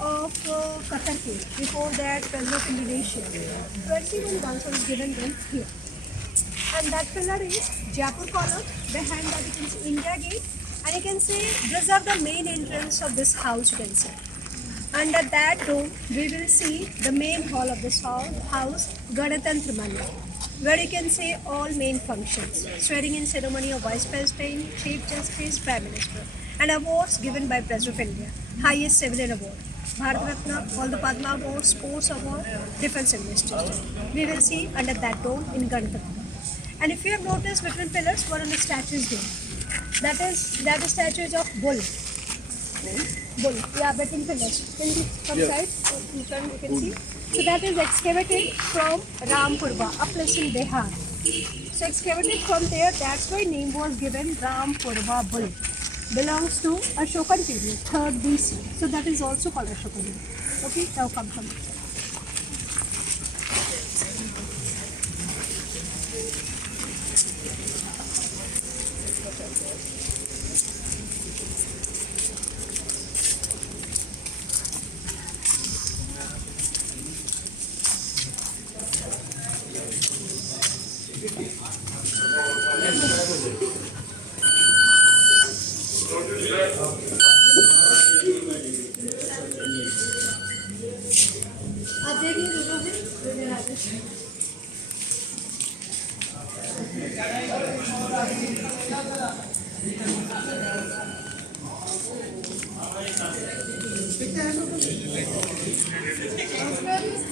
of Qatar came. Before that, President of Indonesia. 21 guns was given them here. And that pillar is Jaipur column. Behind that you can see India Gate. And you can see these are the main entrance of this house, you can see. Under that room, we will see the main hall of this house, Ganatantra Mandir, where you can see all main functions, swearing-in ceremony of Vice President, Chief Justice, Prime Minister, and awards given by President of India, highest civilian award, Bharat Ratna, all the Padma Awards, Sports Award, Defense Ministers. We will see under that dome in Ganatantra. And if you have noticed, between pillars, one of the statues there. That is statues of bull. Bull. Yeah, between pillars. Can you come side? In front you can see. So that is excavated from Rampurba, a place in Bihar. So excavated from there, that's why name was given Rampurba Bull. Belongs to Ashokan period, 3rd BC. So that is also called Ashokan period. Okay, now come.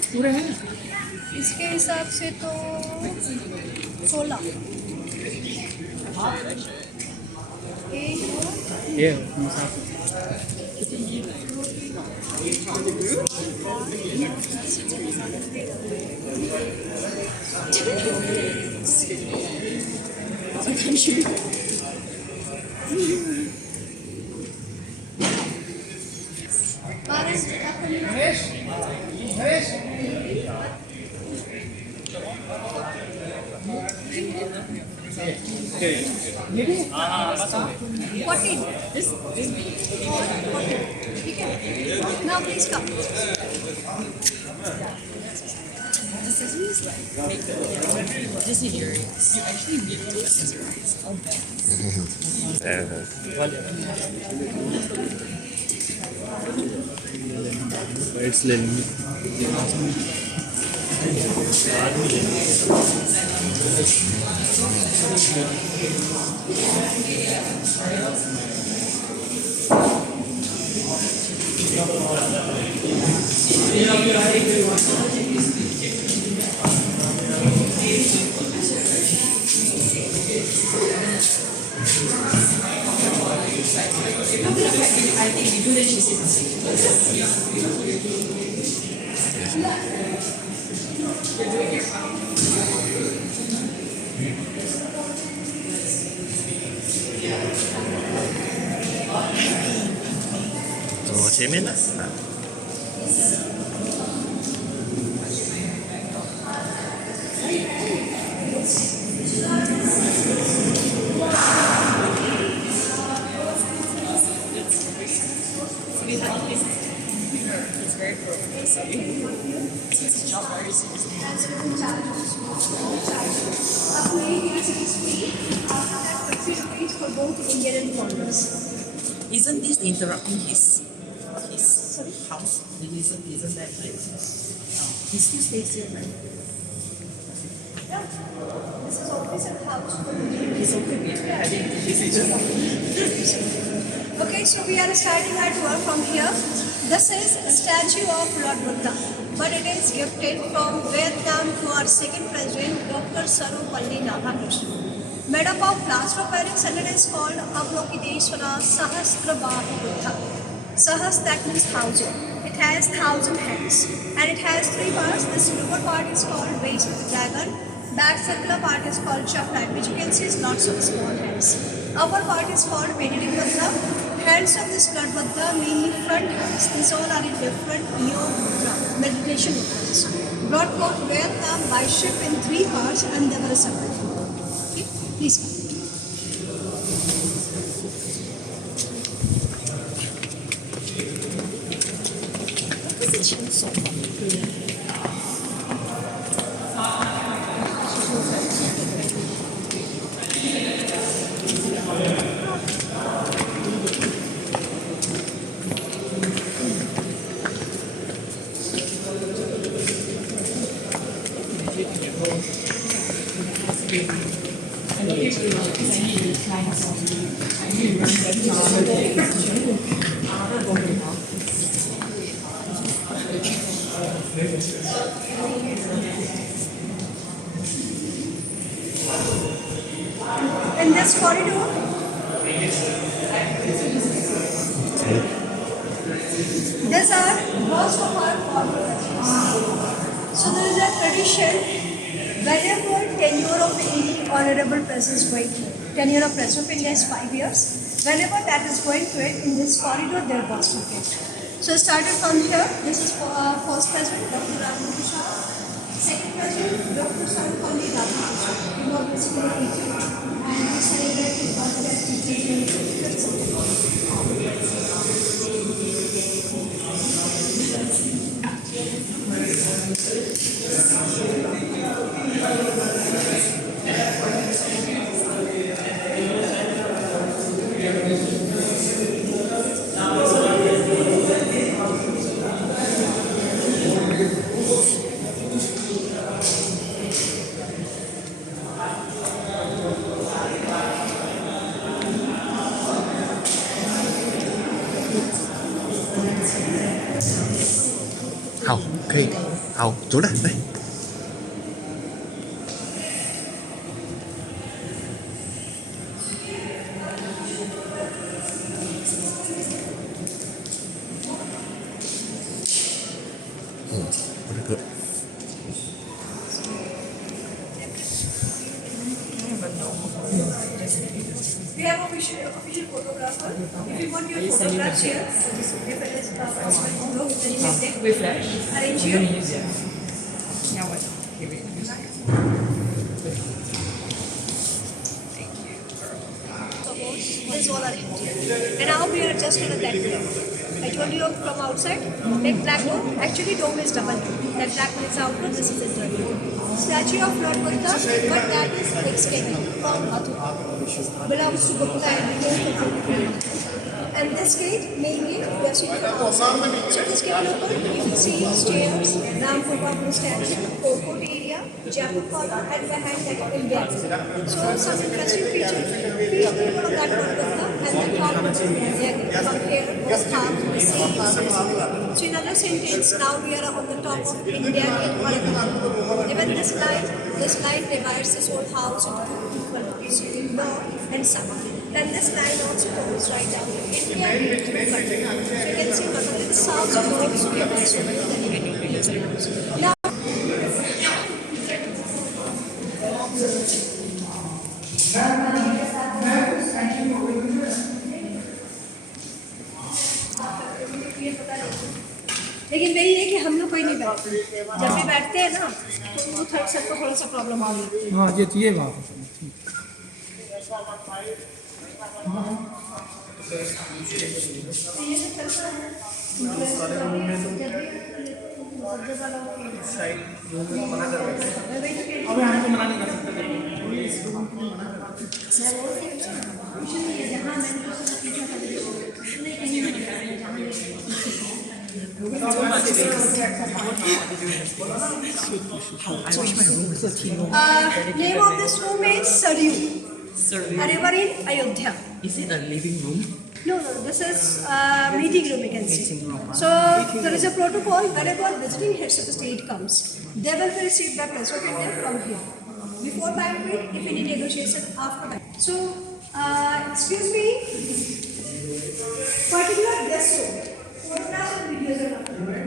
पूरे हैं इसके हिसाब से तो 16 ये Fourteen. This. Or 14. Okay. Now please come. Just in your ears. You actually need to accessorize. I'll bet. Bytes ले लेंगे I think you do that, she says. 또 재미나? It's very progressive. It's a job very seriously. For both Indian and foreigners. Isn't this interrupting his house? Isn't that like he still stays here, right? Yeah. This is office and house. He's okay with it. I think he's Okay, so we are starting our tour from here. This is a statue of Lord Buddha, but it is gifted from Vietnam to our second president, Dr. Sarvepalli Radhakrishnan. Made up of plaster of Paris, and it is called Avalokiteshvara Sahasrabahu Buddha. Sahas, that means 1,000. It has 1,000 hands, and it has 3 parts. The silver part is called base of the dragon. Back circular part is called chakra, which you can see is lots of small hands. Upper part is called meditative Buddha. Hands of this Lord Buddha, mainly front hands. These all are in different yoga mudra, meditation mudras. Brought forth Vietnam by ship in 3 parts, and they were assembled. Okay, please come. 是禽手吧？In this corridor, these are most of our corridors. So there is a tradition whenever tenure of any honorable press is going to, tenure of Press of India is 5 years. Whenever that is going to it, in this corridor there was to get. So started from here. This is first president, Dr. Rajendra Shah. Second president, Dr. Sarvapalli Radhakrishnan. He was basically a teacher, and he celebrated birthday as teacher in 5th September. Hào, ok. Hào, trốn đây, đây. Được. We have official photographer. If you want your photographs here, if it is possible, then you can take With flash? arrange You're here. gonna use it. Yeah, what? Here, wait. This is all arranged here. And now we are just on that floor. I told you from outside, that black door, actually dome is double. That black one is outward, this is internal. Statue of Lord Buddha, but that is extended from Mathura. Belongs to Gupta and belongs to and this gate, main gate, we are seeing from outside. So this gate open, you can see stairs, Ram Gopal statue, Court area, Jaipur Corner, and behind that India. So some interesting features. Please go on that one and the top of from here was half the same. So in other sentence, now we are on the top of India Gate or even this line divides this whole house into two equal parts, north and south. Then this line also goes right down to India Gate to Kalyan. So you can see not only the south, but also we have also the now. लेकिन वही है कि हम लोग कोई नहीं बैठते जब भी बैठते हैं ना तो वो थर्ड सेट को थोड़ा सा प्रॉब्लम आ रही है हाँ ये बात अबे हमको मना नहीं कर name of this room is Saryu. A river in Ayodhya. Is it a living room? No, this is meeting room you can see. So there is a protocol whenever visiting heads of the state comes, they will be received by Press of India from here. Before banquet, if any negotiation after banquet. So, excuse me, particular guest room. Photographs and videos are uploaded.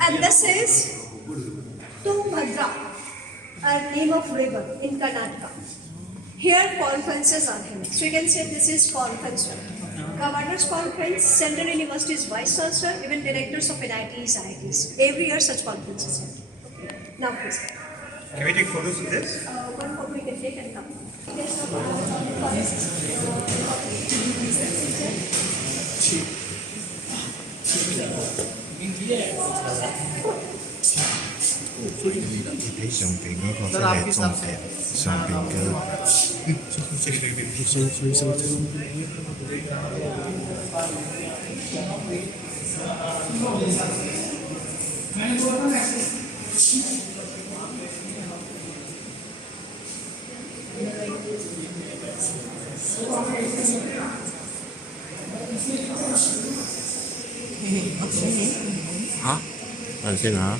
And this is Tungabhadra, a name of river in Karnataka. Here conferences are held. So you can say this is conference room. Governors Conference, Central University's Vice Chancellor, even directors of NITs, IITs. Every year such conferences held. Okay. Now please. Can we take photos of this? One photo you can take and come. Thấy dòng tiền nó còn sẽ là dòng tiền cơ. Hả? Rồi xem hả?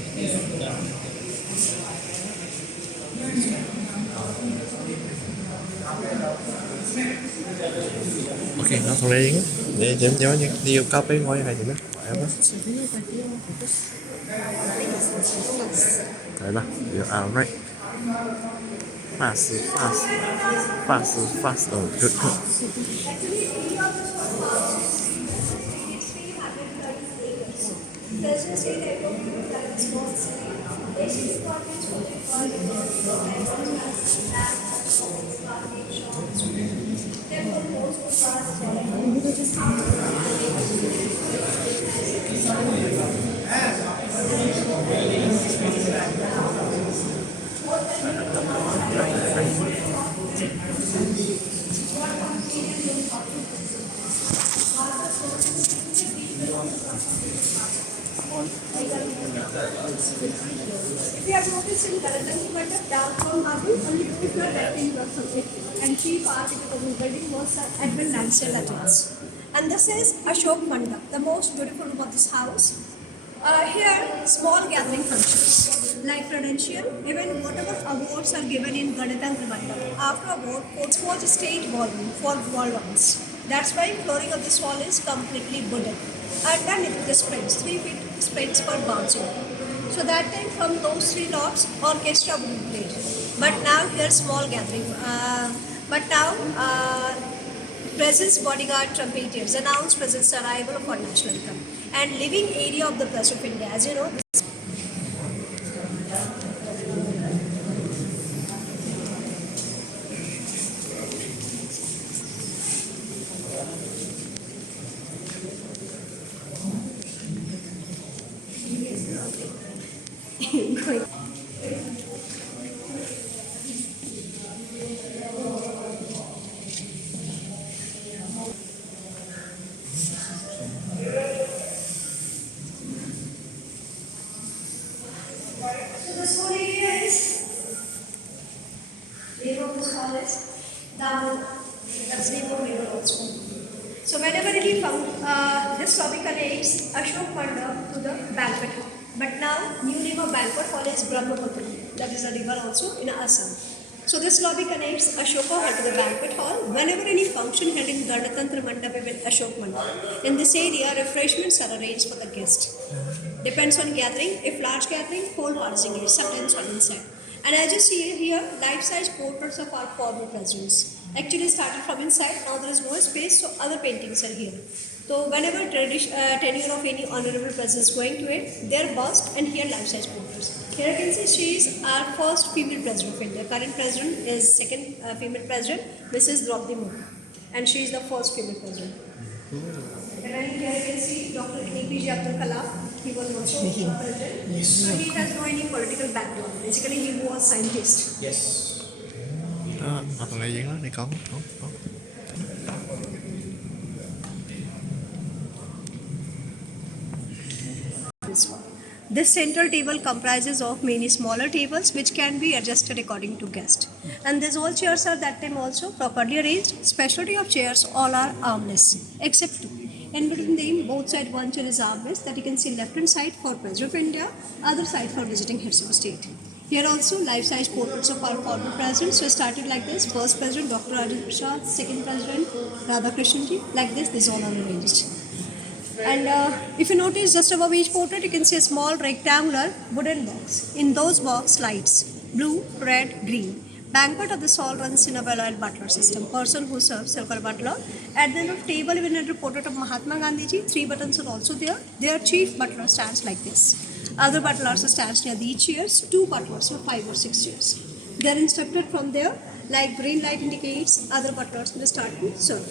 Ok, nó thằng này để chém gió nha, đi vô copy ngồi hay thì nó khỏe quá. Đấy ba, you're right. Fast. Oh, good. If you have noticed in Garatanki Mandap, downtown marble, only two floor rectangular circuit and three parts of the building was Edwin Lansdale adults. And this is Ashok Mandap, the most beautiful room of this house. Here, small gathering functions like credential, even whatever awards are given in Ganatantra Mandap. After award, Portsmouth stage volume for wall rounds. That's why flooring of this wall is completely wooden. And then it is spreads, 3 feet spreads per bounce. So that time from those 3 lots, orchestra would be played. But now here small gathering. Presence bodyguard trumpeters announce presence arrival of our national anthem and living area of the Press of India. As you know, so this whole area is name of this hall is Damodar. That's name of river also. So whenever it comes, this lobby connects Ashok Mandap to the banquet hall. But now new name of banquet hall is Brahmaputra. That is a river also in Assam. So this lobby connects Ashoka Hall to the banquet hall. Whenever any function held in Ganatantra Mandap with Ashok Mandap, in this area refreshments are arranged for the guest. Depends on gathering. If large gathering, whole hall is engaged, sometimes on inside. And as you see here, life-size portraits of our former presidents. Actually started from inside, now there is more space, so other paintings are here. So whenever tenure of any honorable president is going to it, their bust and here life-size portraits. Here you can see she is our first female president of India. Current president is second female president, Mrs. Draupadi Murmu, and she is the first female president. And here you can see Dr. APJ Abdul Kalam. He was also president. Yes. So he has no any political background. Basically, he was scientist. Yes. Đó, thằng này diễn đó, này có. This one. This central table comprises of many smaller tables which can be adjusted according to guest. And these all chairs are that time also properly arranged. Specialty of chairs all are armless except two. In between them, both side one chair is armless that you can see left hand side for President of India, other side for visiting heads of state. Here also life-size portraits of our former presidents. So started like this: first president Dr. Rajendra Prasad, second president Radhakrishnan ji. Like this all are arranged. And if you notice, just above each portrait, you can see a small rectangular wooden box. In those box, lights blue, red, green. Banquet of this hall runs in a well-oiled butler system. Person who serves circle butler. At the end of table, even at the portrait of Mahatma Gandhi ji, 3 buttons are also there. Their chief butler stands like this. Other butlers stands near these chairs. 2 butlers, so 5 or 6 chairs. They are instructed from there. Like green light indicates other butlers will start to serve.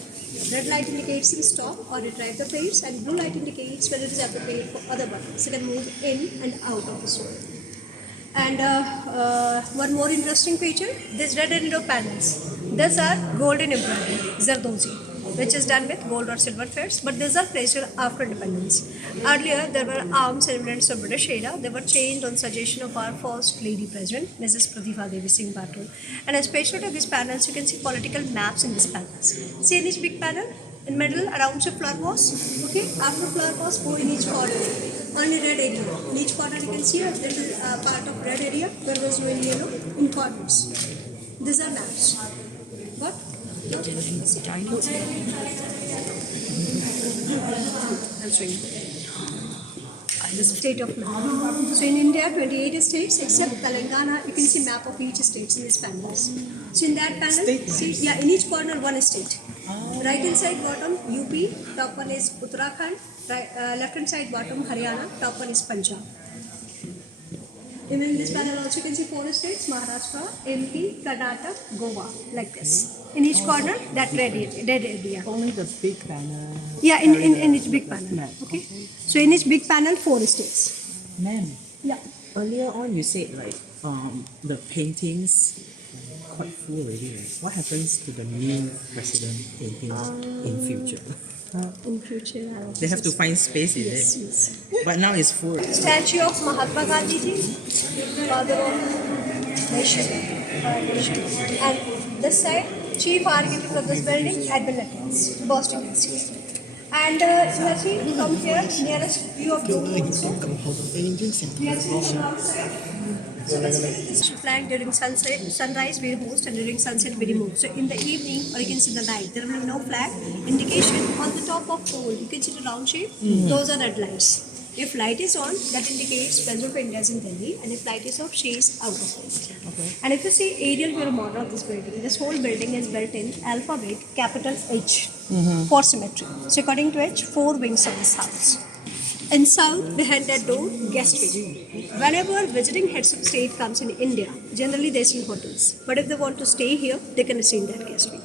Red light indicates to stop or retrieve the plates, and blue light indicates when it is appropriate for other butlers. So they can move in and out of the store. And one more interesting feature, these red and yellow panels. These are golden embroidery, Zardozi, which is done with gold or silver threads, but these are placed after independence. Earlier, there were arms and remnants of British era. They were changed on suggestion of our first lady president, Mrs. Pratibha Devi Singh Batul. And especially to these panels, you can see political maps in these panels. See in each big panel, in middle, around the flower was, okay, after flower was, go in each corner. Only red area. In each corner you can see a little part of red area where was no in yellow in corners. These are maps. What? I'll show you. The state of map. So in India, 28 states except Telangana. You can see map of each state in these panels. So in that panel, see, yeah, in each corner one state. Right hand side bottom UP, top one is Uttarakhand. Right, left hand side bottom Haryana, top one is Punjab. Even in this panel also you can see 4 states: Maharashtra, MP, Karnataka, Goa, like this. In each corner, that red area. Only the big banner. Yeah, in each big panel. Okay. So in each big panel, 4 states. Ma'am, Yeah. earlier on you said like the paintings quite full already, right? What happens to the new president paintings in future? In future, They have to find space in yes, it. yes. But now it's full. Statue of Mahatma Gandhi ji, father of nation, and this side, chief architect of this building, Edwin Lutyens, Boston, Massachusetts. And let's see, come here, nearest view of the room also. We are seeing from outside. So let's see, this flag during sunset, sunrise we host, and during sunset we remove. So in the evening, or you can see the night, there will be no flag indication. On the top of pole, you can see the round shape. Those are red lights. If light is on, that indicates President of India is in Delhi, and if light is off, she is out of Delhi. Okay. And if you see aerial view model of this whole building is built in alphabet capital H for symmetry. So according to H, 4 wings of this house. In south, behind that door, guest wing. Whenever visiting heads of state comes in India, generally they see hotels. But if they want to stay here, they can stay in that guest wing.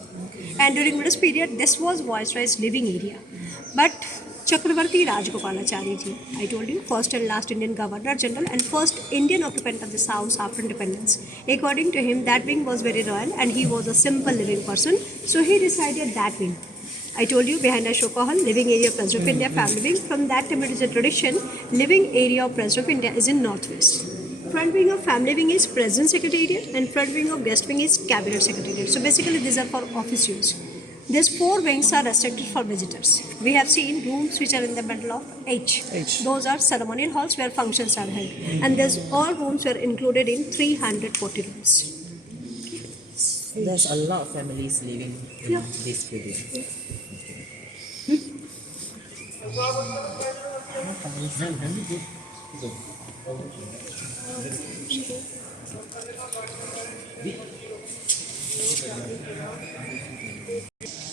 And during British period, this was Viceroy's living area. But Chakravarti Rajagopalachari ji, I told you, first and last Indian Governor General and first Indian occupant of this house after independence. According to him, that wing was very royal and he was a simple living person. So he decided that wing. I told you behind Ashoka Hall, living area of President of India, family wing. From that time it is a tradition, living area of President of India is in northwest. Front wing of family wing is President Secretariat and front wing of guest wing is Cabinet Secretariat. So basically these are for office use. These 4 wings are restricted for visitors. We have seen rooms which are in the middle of H. Those are ceremonial halls where functions are held. And these all rooms were included in 340 rooms. There's a lot of families living in this building.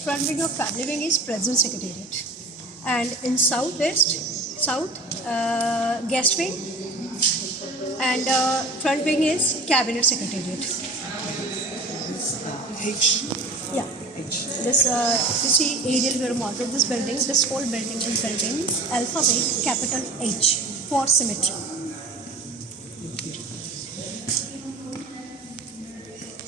Front wing of family wing is President Secretariat. And in south, guest wing. And front wing is Cabinet Secretariat. H. Yeah. This, you see aerial view model of this building. This whole building is built in alphabet capital H for symmetry.